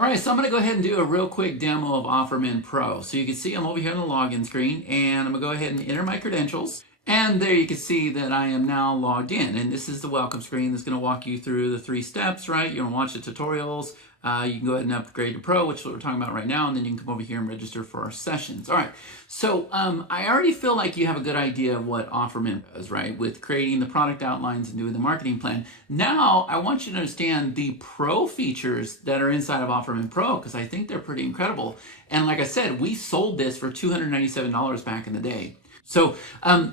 All right, so I'm going to go ahead and do a real quick demo of OfferMint Pro. So you can see I'm over here on the login screen, and I'm going to go ahead and enter my credentials. And there you can see that I am now logged in. And this is the welcome screen that's going to walk you through the 3 steps, right? You're going to watch the tutorials. You can go ahead and upgrade to Pro, which is what we're talking about right now, and then you can come over here and register for our sessions. All right, so I already feel like you have a good idea of what OfferMint does, right? With creating the product outlines and doing the marketing plan. Now, I want you to understand the Pro features that are inside of OfferMint Pro, because I think they're pretty incredible. And like I said, we sold this for $297 back in the day. So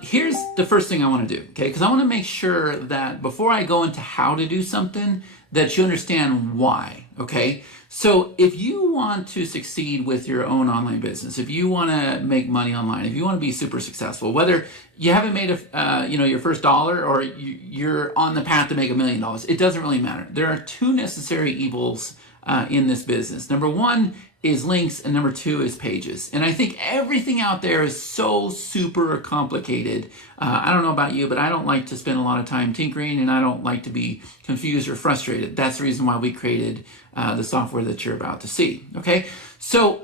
here's the first thing I want to do, okay? Because I want to make sure that before I go into how to do something, that you understand why, okay? So if you want to succeed with your own online business, if you want to make money online, if you want to be super successful, whether you haven't made your first dollar or you're on the path to make $1 million, it doesn't really matter. There are 2 necessary evils in this business. Number 1 is links, and number 2 is pages. And I think everything out there is so super complicated. I don't know about you, but I don't like to spend a lot of time tinkering, and I don't like to be confused or frustrated. That's the reason why we created the software that you're about to see, okay? So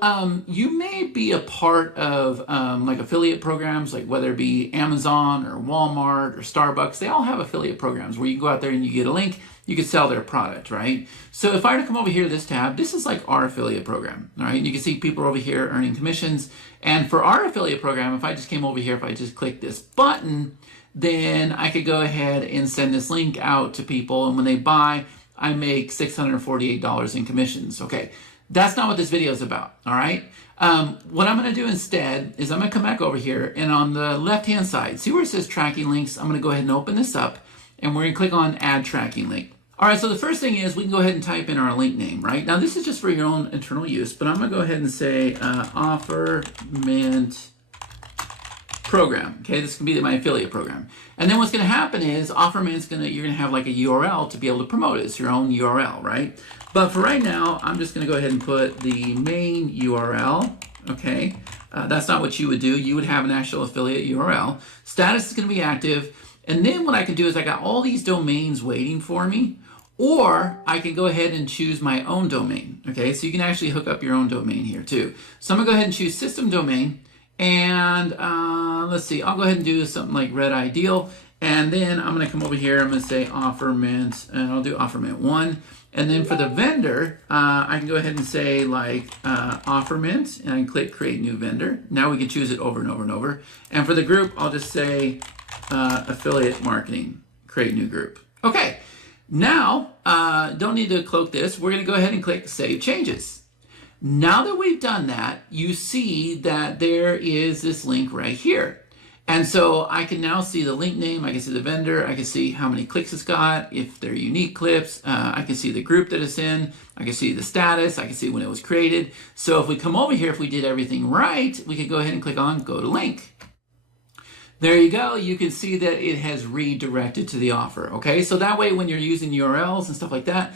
you may be a part of like affiliate programs, like whether it be Amazon or Walmart or Starbucks. They all have affiliate programs where you go out there and you get a link, you can sell their product, right? So if I were to come over here to this tab, this is like our affiliate program, all right? And you can see people over here earning commissions. And for our affiliate program, if I just came over here, if I just click this button, then I could go ahead and send this link out to people. And when they buy, I make $648 in commissions. Okay, that's not what this video is about, all right? What I'm gonna do instead is I'm gonna come back over here, and on the left-hand side, see where it says tracking links? I'm gonna go ahead and open this up, and we're gonna click on add tracking link. All right, so the first thing is we can go ahead and type in our link name, right? Now this is just for your own internal use, but I'm gonna go ahead and say OfferMint program. Okay, this can be my affiliate program. And then what's gonna happen is OfferMint's you're gonna have like a URL to be able to promote it. It's your own URL, right? But for right now, I'm just gonna go ahead and put the main URL, okay? That's not what you would do. You would have an actual affiliate URL. Status is gonna be active. And then what I can do is I got all these domains waiting for me, or I can go ahead and choose my own domain, okay? So you can actually hook up your own domain here too. So I'm gonna go ahead and choose system domain, and let's see, I'll go ahead and do something like Red Ideal, and then I'm gonna come over here, I'm gonna say OfferMint, and I'll do OfferMint 1. And then for the vendor, I can go ahead and say like OfferMint, and I can click create new vendor. Now we can choose it over and over and over. And for the group, I'll just say affiliate marketing, create new group. Okay, now don't need to cloak this. We're gonna go ahead and click save changes. Now that we've done that, you see that there is this link right here. And so I can now see the link name, I can see the vendor, I can see how many clicks it's got, if they're unique clips, I can see the group that it's in, I can see the status, I can see when it was created. So if we come over here, if we did everything right, we could go ahead and click on go to link. There you go. You can see that it has redirected to the offer, okay? So that way when you're using URLs and stuff like that,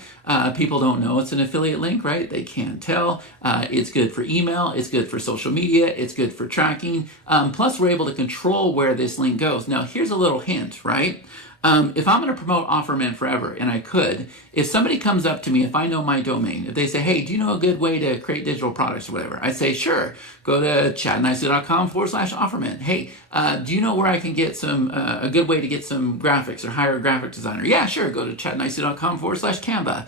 people don't know it's an affiliate link, right? They can't tell. It's good for email. It's good for social media. It's good for tracking. Plus, we're able to control where this link goes. Now, here's a little hint, right? If I'm going to promote OfferMint forever, and I could, if somebody comes up to me, if I know my domain, if they say, hey, do you know a good way to create digital products or whatever? I say, sure, go to chatnicely.com/OfferMint. Hey, do you know where I can get some, a good way to get some graphics or hire a graphic designer? Yeah, sure, go to chatnicely.com/Canva.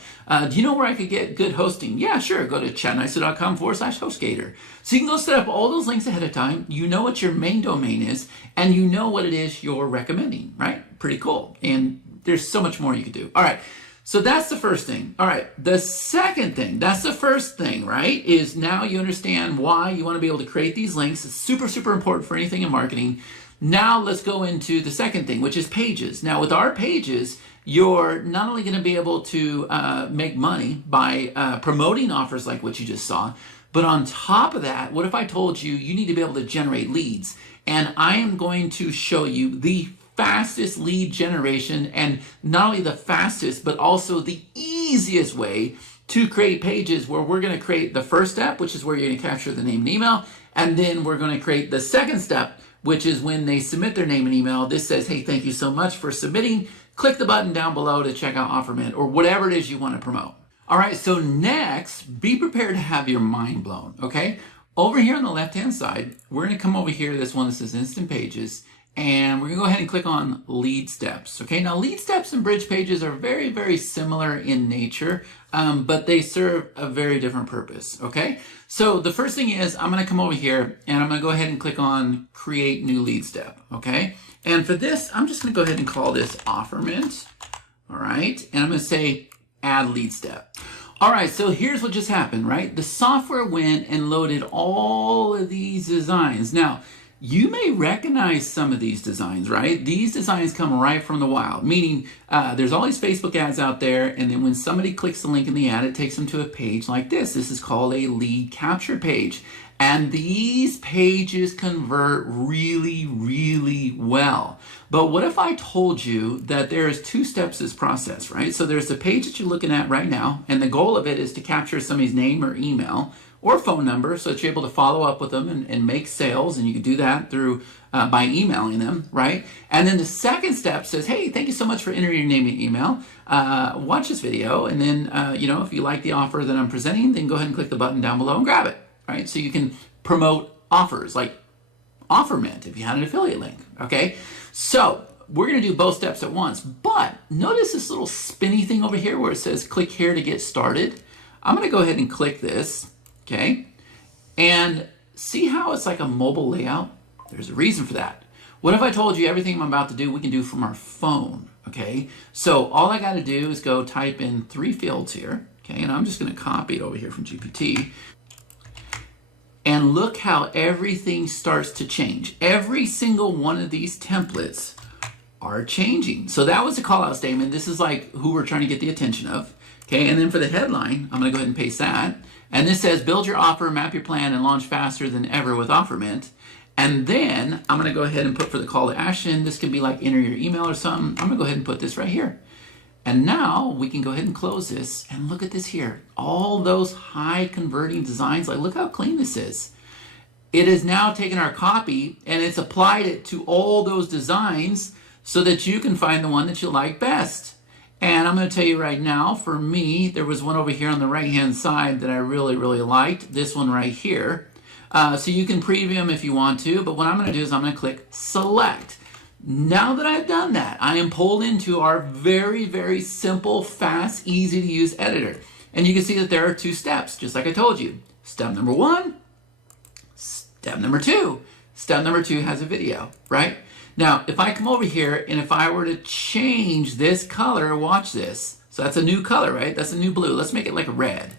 Do you know where I could get good hosting? Yeah, sure, go to chatnicely.com/HostGator. So you can go set up all those links ahead of time. You know what your main domain is, and you know what it is you're recommending, right? Pretty cool. And there's so much more you could do. All right. So that's the first thing. All right. The second thing, that's the first thing, right? Is now you understand why you want to be able to create these links. It's super, super important for anything in marketing. Now let's go into the second thing, which is pages. Now with our pages, you're not only going to be able to make money by promoting offers like what you just saw, but on top of that, what if I told you you need to be able to generate leads? And I am going to show you the fastest lead generation, and not only the fastest, but also the easiest way to create pages, where we're going to create the first step, which is where you're going to capture the name and email. And then we're going to create the second step, which is when they submit their name and email. This says, hey, thank you so much for submitting. Click the button down below to check out OfferMint or whatever it is you want to promote. All right, so next, be prepared to have your mind blown, okay? Over here on the left-hand side, we're gonna come over here to this one that says Instant Pages, and we're gonna go ahead and click on Lead Steps, okay? Now, Lead Steps and Bridge Pages are very, very similar in nature, but they serve a very different purpose, okay? So the first thing is, I'm gonna come over here, and I'm gonna go ahead and click on Create New Lead Step, okay? And for this, I'm just gonna go ahead and call this OfferMint, all right? And I'm gonna say Add Lead Step. All right, so here's what just happened, right? The software went and loaded all of these designs. Now, you may recognize some of these designs, right? These designs come right from the wild, meaning there's all these Facebook ads out there, and then when somebody clicks the link in the ad, it takes them to a page like this. This is called a lead capture page. And these pages convert really, really well. But what if I told you that there's 2 steps to this process, right? So there's the page that you're looking at right now, and the goal of it is to capture somebody's name or email or phone number so that you're able to follow up with them and make sales, and you can do that through by emailing them, right? And then the second step says, hey, thank you so much for entering your name and email. Watch this video, and then if you like the offer that I'm presenting, then go ahead and click the button down below and grab it. Right? So you can promote offers like OfferMint if you had an affiliate link, okay? So we're gonna do both steps at once, but notice this little spinny thing over here where it says click here to get started. I'm gonna go ahead and click this, okay? And see how it's like a mobile layout? There's a reason for that. What if I told you everything I'm about to do we can do from our phone, okay? So all I gotta do is go type in 3 fields here, okay? And I'm just gonna copy it over here from GPT. And look how everything starts to change. Every single one of these templates are changing. So that was a call out statement. This is like who we're trying to get the attention of. Okay, and then for the headline, I'm gonna go ahead and paste that. And this says, build your offer, map your plan, and launch faster than ever with OfferMint. And then I'm gonna go ahead and put for the call to action, this can be like enter your email or something. I'm gonna go ahead and put this right here. And now we can go ahead and close this and look at this here. All those high converting designs, like look how clean this is. It has now taken our copy and it's applied it to all those designs so that you can find the one that you like best. And I'm going to tell you right now, for me, there was one over here on the right hand side that I really, really liked. This one right here. So you can preview them if you want to, but what I'm going to do is I'm going to click select. Now that I've done that, I am pulled into our very, very simple, fast, easy to use editor. And you can see that there are 2 steps, just like I told you. Step number 1, step number 2. Step number 2 has a video, right? Now, if I come over here and if I were to change this color, watch this. So that's a new color, right? That's a new blue. Let's make it like a red,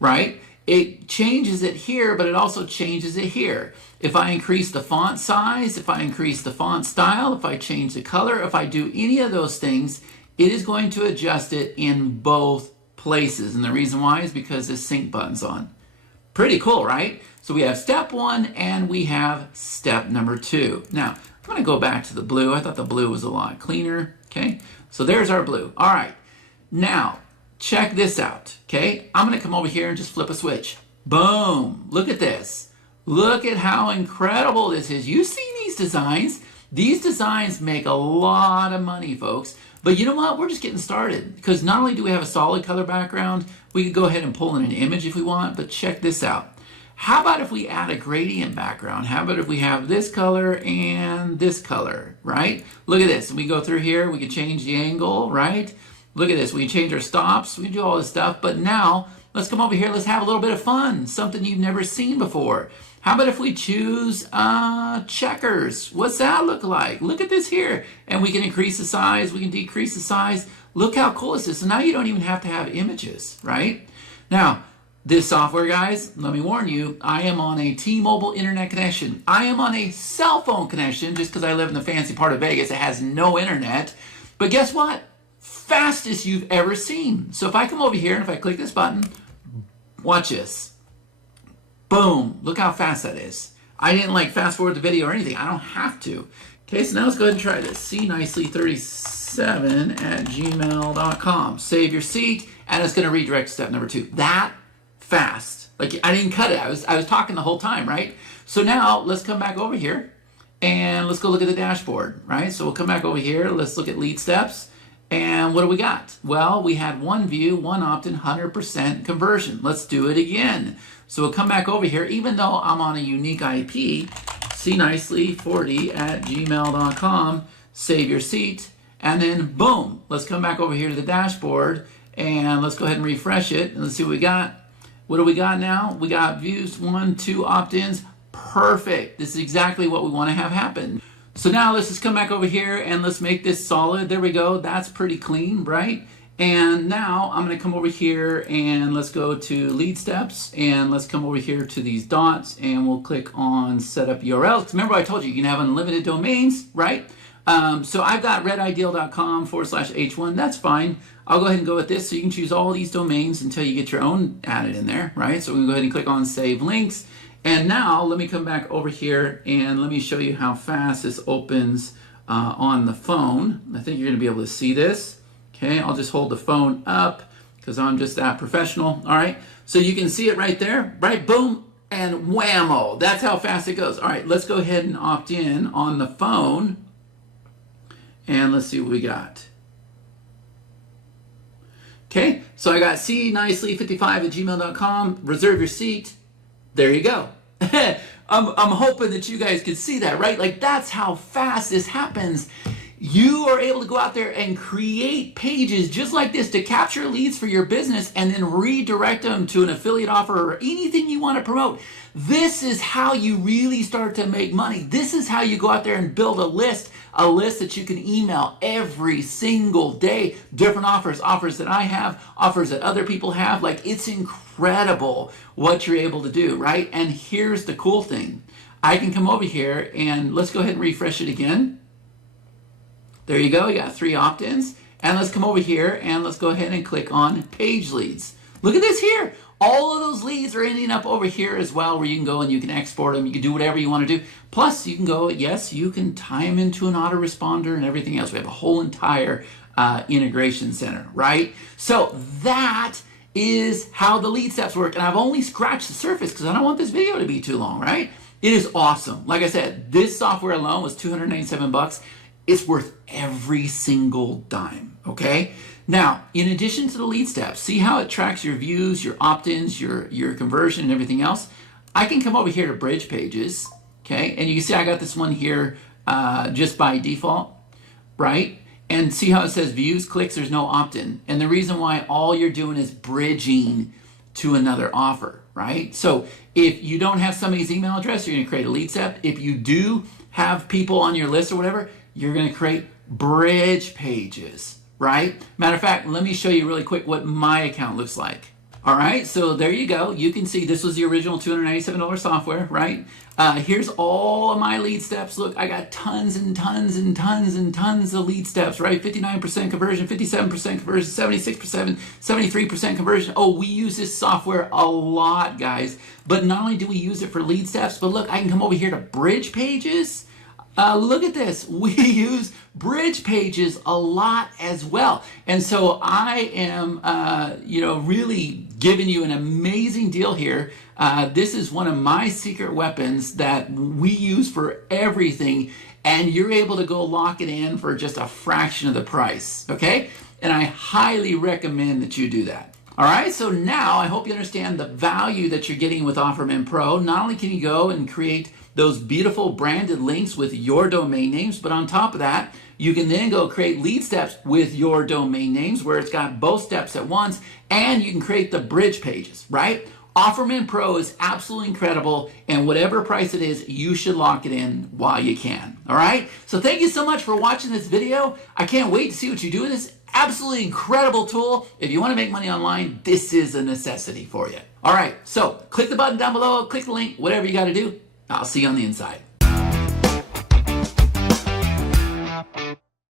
right? It changes it here, but it also changes it here. If I increase the font size, if I increase the font style, if I change the color, if I do any of those things, it is going to adjust it in both places. And the reason why is because this sync button's on. Pretty cool, right? So we have step 1 and we have step number 2. Now, I'm gonna go back to the blue. I thought the blue was a lot cleaner, okay? So there's our blue. All right, now, check this out, okay? I'm gonna come over here and just flip a switch. Boom, look at this. Look at how incredible this is. You've seen these designs. These designs make a lot of money, folks. But you know what? We're just getting started because not only do we have a solid color background, we could go ahead and pull in an image if we want, but check this out. How about if we add a gradient background? How about if we have this color and this color, right? Look at this. We go through here, we can change the angle, right? Look at this. We can change our stops, we can do all this stuff, but now let's come over here, let's have a little bit of fun, something you've never seen before. How about if we choose checkers? What's that look like? Look at this here. And we can increase the size, we can decrease the size. Look how cool this is. So now you don't even have to have images, right? Now, this software, guys, let me warn you, I am on a T-Mobile internet connection. I am on a cell phone connection just because I live in the fancy part of Vegas. It has no internet. But guess what? Fastest you've ever seen. So if I come over here and if I click this button, watch this. Boom, look how fast that is. I didn't like fast forward the video or anything. I don't have to. Okay, so now let's go ahead and try this. cnicely37@gmail.com. Save your seat, and it's going to redirect to step number 2. That fast. Like, I didn't cut it. I was talking the whole time, right? So now let's come back over here and let's go look at the dashboard, right? So we'll come back over here. Let's look at lead steps. And what do we got? Well, we had one view, one opt-in, 100% conversion. Let's do it again. So we'll come back over here, even though I'm on a unique IP, cnicely40@gmail.com, save your seat, and then boom, let's come back over here to the dashboard and let's go ahead and refresh it and let's see what we got. What do we got now? We got views, 1, 2 opt-ins. Perfect. This is exactly what we want to have happen. So now let's just come back over here and let's make this solid. There we go. That's pretty clean, right? And now I'm going to come over here and let's go to lead steps and let's come over here to these dots and we'll click on set up URLs. Remember I told you you can have unlimited domains, right? So I've got redideal.com/H1. That's fine. I'll go ahead and go with this. So you can choose all these domains until you get your own added in there, right? So we can go ahead and click on save links. And now let me come back over here and let me show you how fast this opens on the phone. I think you're going to be able to see this. Okay, I'll just hold the phone up because I'm just that professional. All right, so you can see it right there, right? Boom, and whammo. That's how fast it goes. All right, let's go ahead and opt in on the phone. And let's see what we got. Okay, so I got cnicely55@gmail.com, reserve your seat. There you go. I'm hoping that you guys can see that, right? Like that's how fast this happens. You are able to go out there and create pages just like this to capture leads for your business and then redirect them to an affiliate offer or anything you want to promote. This is how you really start to make money. This is how you go out there and build a list that you can email every single day. Different offers that I have, offers that other people have. Like it's incredible what you're able to do, right? And here's the cool thing. I can come over here and let's go ahead and refresh it again. There you go, you got 3 opt-ins. And let's come over here and let's go ahead and click on page leads. Look at this here. All of those leads are ending up over here as well where you can go and you can export them. You can do whatever you want to do. Plus you can go, yes, you can tie them into an autoresponder and everything else. We have a whole entire integration center, right? So that is how the lead steps work. And I've only scratched the surface because I don't want this video to be too long, right? It is awesome. Like I said, this software alone was $297. It's worth every single dime, okay? Now, in addition to the lead steps, see how it tracks your views, your opt-ins, your conversion, and everything else? I can come over here to bridge pages, okay? And you can see I got this one here just by default, right? And see how it says views, clicks, there's no opt-in. And the reason why all you're doing is bridging to another offer, right? So if you don't have somebody's email address, you're gonna create a lead step. If you do have people on your list or whatever, you're going to create bridge pages, right? Matter of fact, let me show you really quick what my account looks like. All right, so there you go. You can see this was the original $297 software, right? Here's all of my lead steps. Look, I got tons and tons and tons and tons of lead steps, right? 59% conversion, 57% conversion, 76%, 73% conversion. Oh, we use this software a lot, guys. But not only do we use it for lead steps, but look, I can come over here to bridge pages. Look at this. We use bridge pages a lot as well. And so I am, really giving you an amazing deal here. This is one of my secret weapons that we use for everything. And you're able to go lock it in for just a fraction of the price. Okay? And I highly recommend that you do that. All right, so now I hope you understand the value that you're getting with OfferMint Pro. Not only can you go and create those beautiful branded links with your domain names, but on top of that, you can then go create lead steps with your domain names where it's got both steps at once, and you can create the bridge pages, right? OfferMint Pro is absolutely incredible, and whatever price it is, you should lock it in while you can, all right? So thank you so much for watching this video. I can't wait to see what you do with this absolutely incredible tool. If you want to make money online, this is a necessity for you. All right, so click the button down below, click the link, whatever you got to do. I'll see you on the inside.